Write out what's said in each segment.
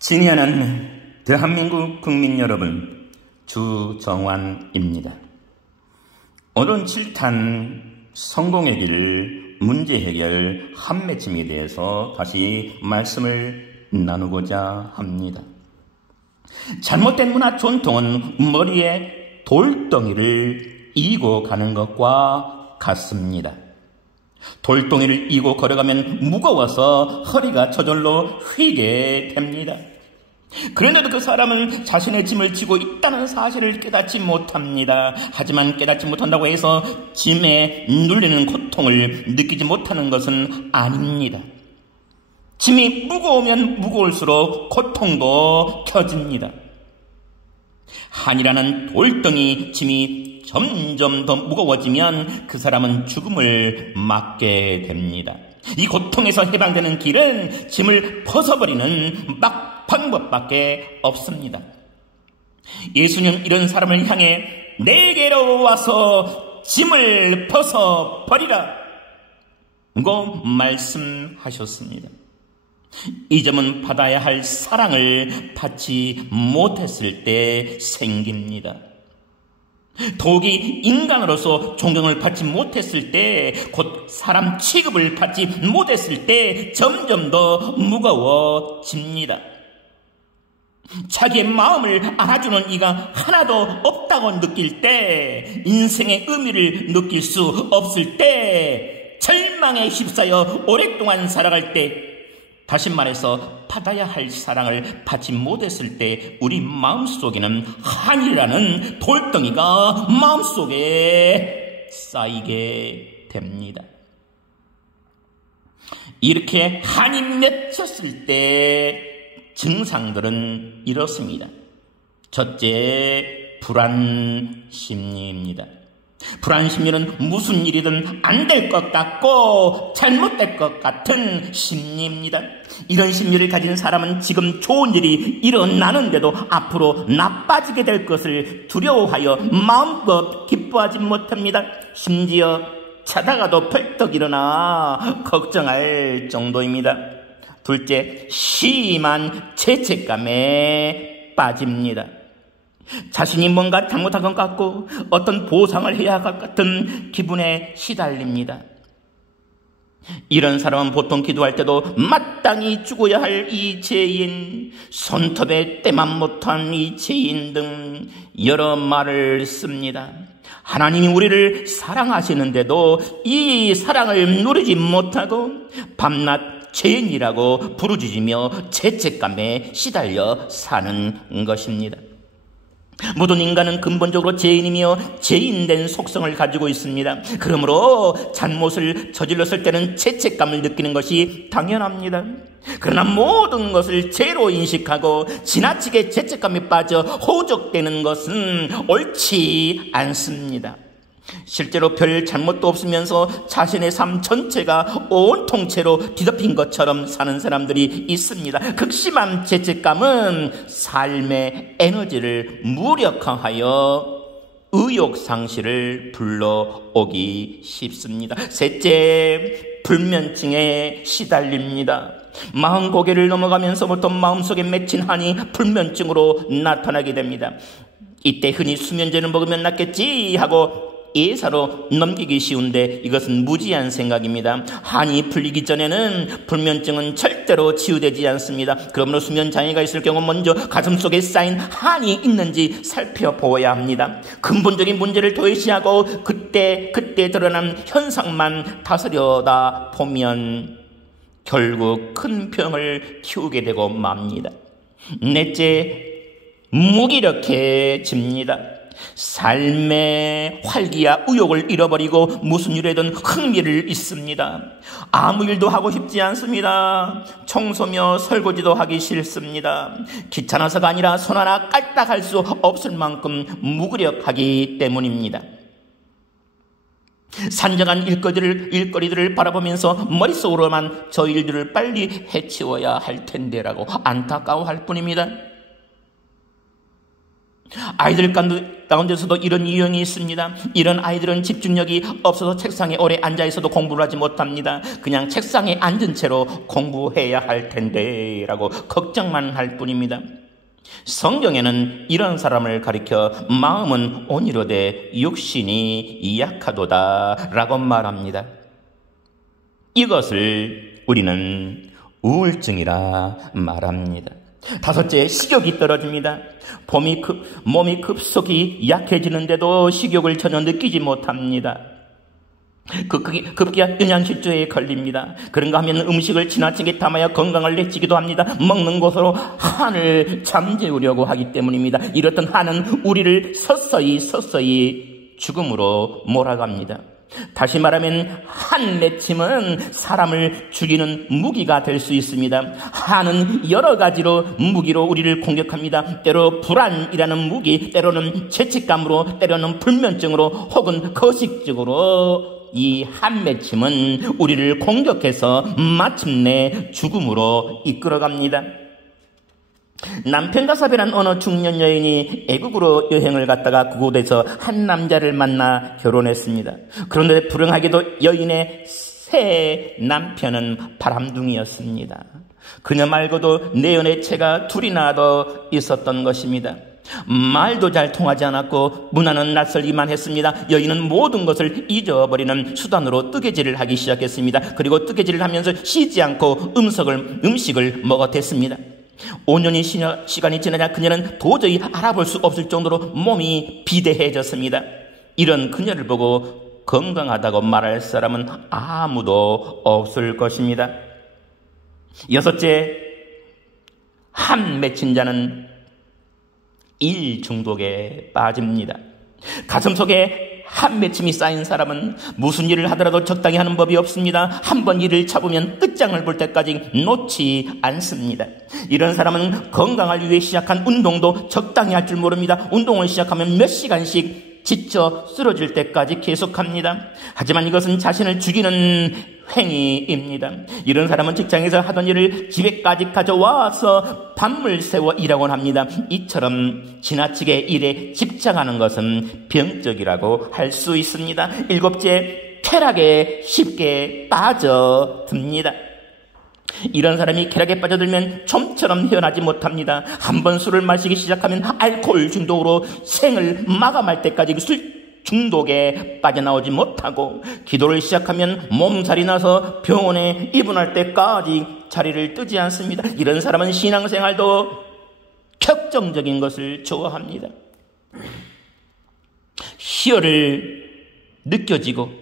진현은 대한민국 국민 여러분, 주정환입니다. 오늘은 7탄 성공의 길 문제 해결 한 맺힘에 대해서 다시 말씀을 나누고자 합니다. 잘못된 문화 전통은 머리에 돌덩이를 이고 가는 것과 같습니다. 돌덩이를 이고 걸어가면 무거워서 허리가 저절로 휘게 됩니다. 그런데도 그 사람은 자신의 짐을 지고 있다는 사실을 깨닫지 못합니다. 하지만 깨닫지 못한다고 해서 짐에 눌리는 고통을 느끼지 못하는 것은 아닙니다. 짐이 무거우면 무거울수록 고통도 커집니다. 한이라는 돌덩이 짐이 점점 더 무거워지면 그 사람은 죽음을 맞게 됩니다. 이 고통에서 해방되는 길은 짐을 벗어버리는 방법밖에 없습니다. 예수님은 이런 사람을 향해 내게로 와서 짐을 벗어버리라 고 말씀하셨습니다. 이 점은 받아야 할 사랑을 받지 못했을 때 생깁니다. 더욱이 인간으로서 존경을 받지 못했을 때, 곧 사람 취급을 받지 못했을 때 점점 더 무거워집니다. 자기의 마음을 알아주는 이가 하나도 없다고 느낄 때, 인생의 의미를 느낄 수 없을 때, 절망에 휩싸여 오랫동안 살아갈 때, 다시 말해서 받아야 할 사랑을 받지 못했을 때 우리 마음속에는 한이라는 돌덩이가 마음속에 쌓이게 됩니다. 이렇게 한이 맺혔을 때 증상들은 이렇습니다. 첫째, 불안 심리입니다. 불안 심리는 무슨 일이든 안 될 것 같고 잘못될 것 같은 심리입니다. 이런 심리를 가진 사람은 지금 좋은 일이 일어나는데도 앞으로 나빠지게 될 것을 두려워하여 마음껏 기뻐하지 못합니다. 심지어 자다가도 벌떡 일어나 걱정할 정도입니다. 둘째, 심한 죄책감에 빠집니다. 자신이 뭔가 잘못한 것 같고 어떤 보상을 해야 할 것 같은 기분에 시달립니다. 이런 사람은 보통 기도할 때도 마땅히 죽어야 할 이 죄인, 손톱에 때만 못한 이 죄인 등 여러 말을 씁니다. 하나님이 우리를 사랑하시는데도 이 사랑을 누리지 못하고 밤낮 죄인이라고 부르짖으며 죄책감에 시달려 사는 것입니다. 모든 인간은 근본적으로 죄인이며 죄인된 속성을 가지고 있습니다. 그러므로 잘못을 저질렀을 때는 죄책감을 느끼는 것이 당연합니다. 그러나 모든 것을 죄로 인식하고 지나치게 죄책감에 빠져 호적되는 것은 옳지 않습니다. 실제로 별 잘못도 없으면서 자신의 삶 전체가 온통째로 뒤덮인 것처럼 사는 사람들이 있습니다. 극심한 죄책감은 삶의 에너지를 무력화하여 의욕상실을 불러오기 쉽습니다. 셋째, 불면증에 시달립니다. 마음 고개를 넘어가면서부터 마음속에 맺힌 한이 불면증으로 나타나게 됩니다. 이때 흔히 수면제를 먹으면 낫겠지 하고 예사로 넘기기 쉬운데 이것은 무지한 생각입니다. 한이 풀리기 전에는 불면증은 절대로 치유되지 않습니다. 그러므로 수면 장애가 있을 경우 먼저 가슴속에 쌓인 한이 있는지 살펴보아야 합니다. 근본적인 문제를 도외시하고 그때 드러난 현상만 다스려다 보면 결국 큰 병을 키우게 되고 맙니다. 넷째, 무기력해집니다. 삶의 활기와 의욕을 잃어버리고 무슨 일에든 흥미를 잃습니다. 아무 일도 하고 싶지 않습니다. 청소며 설거지도 하기 싫습니다. 귀찮아서가 아니라 손 하나 까딱할 수 없을 만큼 무기력하기 때문입니다. 산정한 일거리들을 바라보면서 머릿속으로만 저 일들을 빨리 해치워야 할 텐데라고 안타까워할 뿐입니다. 아이들 가운데서도 이런 유형이 있습니다. 이런 아이들은 집중력이 없어서 책상에 오래 앉아있어도 공부를 하지 못합니다. 그냥 책상에 앉은 채로 공부해야 할 텐데 라고 걱정만 할 뿐입니다. 성경에는 이런 사람을 가리켜 마음은 온유로되 육신이 약하도다 라고 말합니다. 이것을 우리는 우울증이라 말합니다. 다섯째, 식욕이 떨어집니다. 몸이 급속히 약해지는데도 식욕을 전혀 느끼지 못합니다. 급기야 영양실조에 걸립니다. 그런가 하면 음식을 지나치게 담아야 건강을 내치기도 합니다. 먹는 것으로 한을 잠재우려고 하기 때문입니다. 이렇던 한은 우리를 서서히 죽음으로 몰아갑니다. 다시 말하면 한 맺힘은 사람을 죽이는 무기가 될 수 있습니다. 한은 여러 가지로 무기로 우리를 공격합니다. 때로 불안이라는 무기, 때로는 죄책감으로, 때로는 불면증으로, 혹은 거식증으로 이 한 맺힘은 우리를 공격해서 마침내 죽음으로 이끌어갑니다. 남편과 사별한 어느 중년 여인이 애국으로 여행을 갔다가 그곳에서 한 남자를 만나 결혼했습니다. 그런데 불행하게도 여인의 새 남편은 바람둥이였습니다. 그녀 말고도 내연의 채가 둘이나 더 있었던 것입니다. 말도 잘 통하지 않았고 문화는 낯설기만 했습니다. 여인은 모든 것을 잊어버리는 수단으로 뜨개질을 하기 시작했습니다. 그리고 뜨개질을 하면서 쉬지 않고 음식을 먹어댔습니다. 5년의 시간이 지나자 그녀는 도저히 알아볼 수 없을 정도로 몸이 비대해졌습니다. 이런 그녀를 보고 건강하다고 말할 사람은 아무도 없을 것입니다. 여섯째, 한 맺힌 자는 일 중독에 빠집니다. 가슴속에 한 맺힘이 쌓인 사람은 무슨 일을 하더라도 적당히 하는 법이 없습니다. 한번 일을 잡으면 끝장을 볼 때까지 놓지 않습니다. 이런 사람은 건강을 위해 시작한 운동도 적당히 할 줄 모릅니다. 운동을 시작하면 몇 시간씩 지쳐 쓰러질 때까지 계속합니다. 하지만 이것은 자신을 죽이는 행위입니다. 이런 사람은 직장에서 하던 일을 집에까지 가져와서 밤을 새워 일하곤 합니다. 이처럼 지나치게 일에 집착하는 것은 병적이라고 할 수 있습니다. 일곱째, 쾌락에 쉽게 빠져듭니다. 이런 사람이 쾌락에 빠져들면 좀처럼 헤어나지 못합니다. 한번 술을 마시기 시작하면 알코올 중독으로 생을 마감할 때까지 술 중독에 빠져나오지 못하고, 기도를 시작하면 몸살이 나서 병원에 입원할 때까지 자리를 뜨지 않습니다. 이런 사람은 신앙생활도 격정적인 것을 좋아합니다. 희열이 느껴지고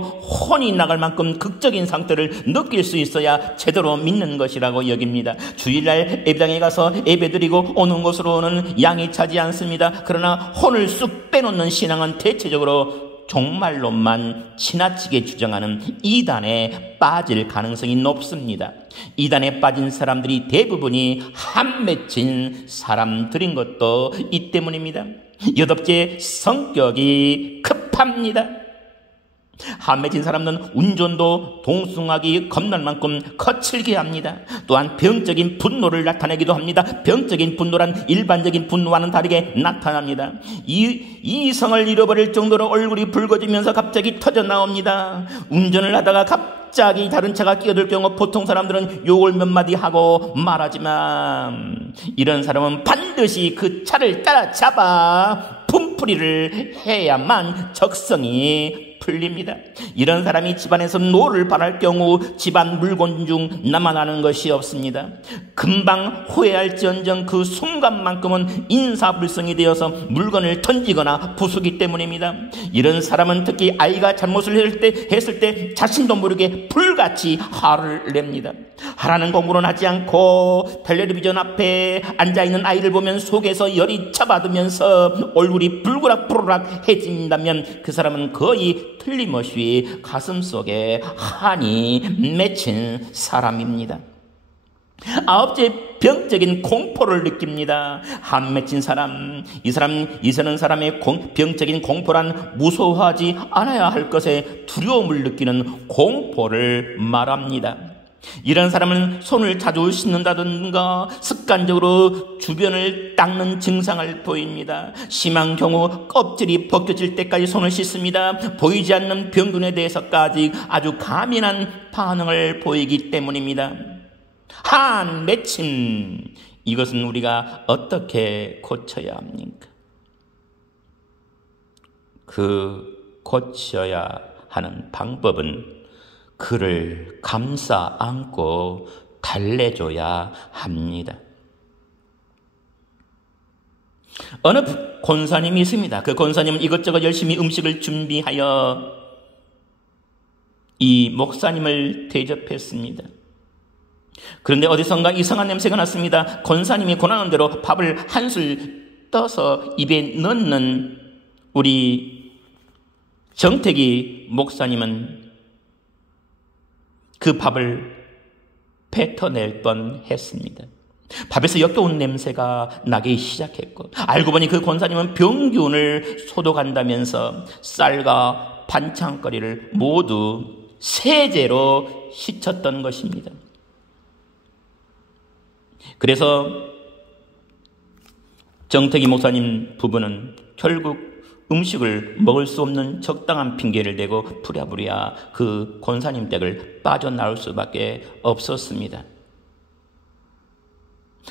혼이 나갈 만큼 극적인 상태를 느낄 수 있어야 제대로 믿는 것이라고 여깁니다. 주일날 예배당에 가서 예배드리고 오는 것으로는 양이 차지 않습니다. 그러나 혼을 쑥 빼놓는 신앙은 대체적으로 종말론만 지나치게 주장하는 이단에 빠질 가능성이 높습니다. 이단에 빠진 사람들이 대부분이 한 맺힌 사람들인 것도 이 때문입니다. 여덟째, 성격이 급합니다. 한 맺힌 사람은 운전도 동승하기 겁날 만큼 거칠게 합니다. 또한 병적인 분노를 나타내기도 합니다. 병적인 분노란 일반적인 분노와는 다르게 나타납니다. 이성을 잃어버릴 정도로 얼굴이 붉어지면서 갑자기 터져 나옵니다. 운전을 하다가 갑자기 다른 차가 끼어들 경우 보통 사람들은 욕을 몇 마디 하고 말하지만, 이런 사람은 반드시 그 차를 따라잡아 분풀이를 해야만 적성이 풀립니다. 이런 사람이 집안에서 노를 바랄 경우 집안 물건 중 나만 아는 것이 없습니다. 금방 후회할지언정 그 순간만큼은 인사불성이 되어서 물건을 던지거나 부수기 때문입니다. 이런 사람은 특히 아이가 잘못을 했을 때 자신도 모르게 불같이 화를 냅니다. 하라는 공부는 하지 않고 텔레비전 앞에 앉아있는 아이를 보면 속에서 열이 차받으면서 얼굴이 불그락불그락 해진다면 그 사람은 거의 틀림없이 가슴속에 한이 맺힌 사람입니다. 아홉째, 병적인 공포를 느낍니다. 한 맺힌 사람, 이서는 사람의 병적인 공포란 무서워하지 않아야 할 것에 두려움을 느끼는 공포를 말합니다. 이런 사람은 손을 자주 씻는다든가 습관적으로 주변을 닦는 증상을 보입니다. 심한 경우 껍질이 벗겨질 때까지 손을 씻습니다. 보이지 않는 병균에 대해서까지 아주 가민한 반응을 보이기 때문입니다. 한 맺힘, 이것은 우리가 어떻게 고쳐야 합니까? 그 고쳐야 하는 방법은 그를 감싸 안고 달래줘야 합니다. 어느 권사님이 있습니다. 그 권사님은 이것저것 열심히 음식을 준비하여 이 목사님을 대접했습니다. 그런데 어디선가 이상한 냄새가 났습니다. 권사님이 권하는 대로 밥을 한술 떠서 입에 넣는 우리 정택이 목사님은 그 밥을 뱉어낼 뻔했습니다. 밥에서 역겨운 냄새가 나기 시작했고, 알고 보니 그 권사님은 병균을 소독한다면서 쌀과 반찬거리를 모두 세제로 씻었던 것입니다. 그래서 정택이 목사님 부부는 결국 음식을 먹을 수 없는 적당한 핑계를 대고 부랴부랴 그 권사님 댁을 빠져나올 수밖에 없었습니다.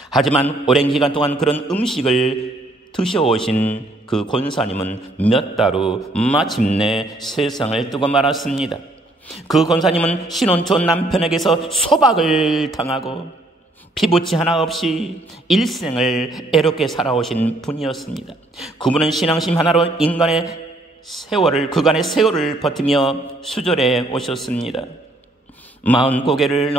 하지만 오랜 기간 동안 그런 음식을 드셔오신 그 권사님은 몇 달 후 마침내 세상을 뜨고 말았습니다. 그 권사님은 신혼촌 남편에게서 소박을 당하고 피부치 하나 없이 일생을 애롭게 살아오신 분이었습니다. 그분은 신앙심 하나로 그간의 세월을 버티며 수절해 오셨습니다. 40고개를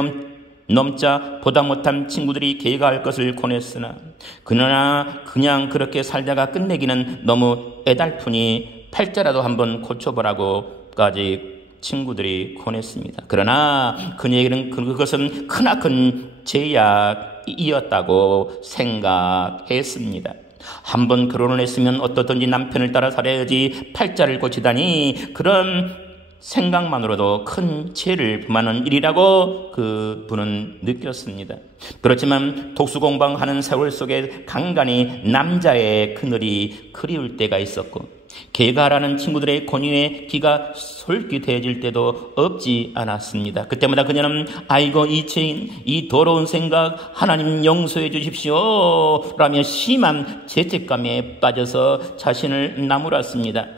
넘자 보다 못한 친구들이 개가할 것을 권했으나 그러나 그냥 그렇게 살다가 끝내기는 너무 애달프니 팔자라도 한번 고쳐보라고까지 친구들이 권했습니다. 그러나 그녀에게는 그것은 크나큰 제약이었다고 생각했습니다. 한번 결혼을 했으면 어떻든지 남편을 따라 살아야지 팔자를 고치다니, 그런 생각만으로도 큰 죄를 범하는 일이라고 그분은 느꼈습니다. 그렇지만 독수공방하는 세월 속에 간간히 남자의 그늘이 그리울 때가 있었고, 개가라는 친구들의 권유에 귀가 솔깃해질 때도 없지 않았습니다. 그때마다 그녀는 아이고 이 죄인, 이 더러운 생각 하나님 용서해 주십시오 라며 심한 죄책감에 빠져서 자신을 나무랐습니다.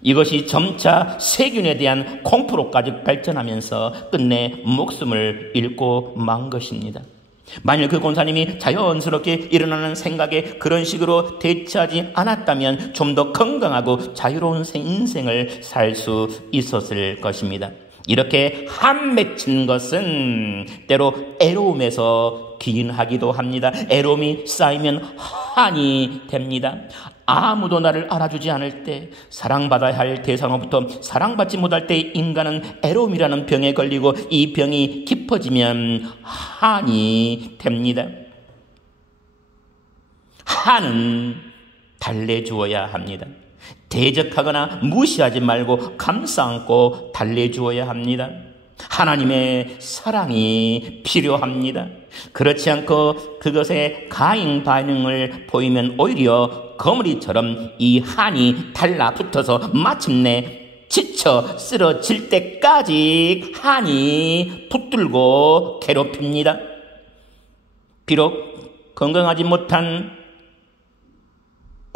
이것이 점차 세균에 대한 공포로까지 발전하면서 끝내 목숨을 잃고 만 것입니다. 만일 그 권사님이 자연스럽게 일어나는 생각에 그런 식으로 대처하지 않았다면 좀 더 건강하고 자유로운 인생을 살 수 있었을 것입니다. 이렇게 한 맺힌 것은 때로 애로움에서 기인하기도 합니다. 애로움이 쌓이면 한이 됩니다. 아무도 나를 알아주지 않을 때, 사랑받아야 할 대상으로부터 사랑받지 못할 때 인간은 애로움이라는 병에 걸리고 이 병이 깊어지면 한이 됩니다. 한은 달래주어야 합니다. 대적하거나 무시하지 말고 감싸안고 달래주어야 합니다. 하나님의 사랑이 필요합니다. 그렇지 않고 그것에 가행 반응을 보이면 오히려 거머리처럼 이 한이 달라붙어서 마침내 지쳐 쓰러질 때까지 한이 붙들고 괴롭힙니다. 비록 건강하지 못한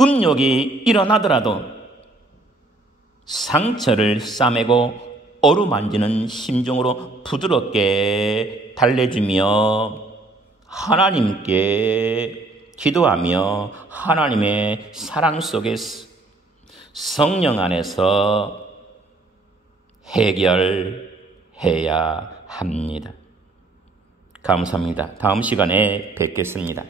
음욕이 일어나더라도 상처를 싸매고 어루만지는 심정으로 부드럽게 달래주며 하나님께 기도하며 하나님의 사랑 속에서 성령 안에서 해결해야 합니다. 감사합니다. 다음 시간에 뵙겠습니다.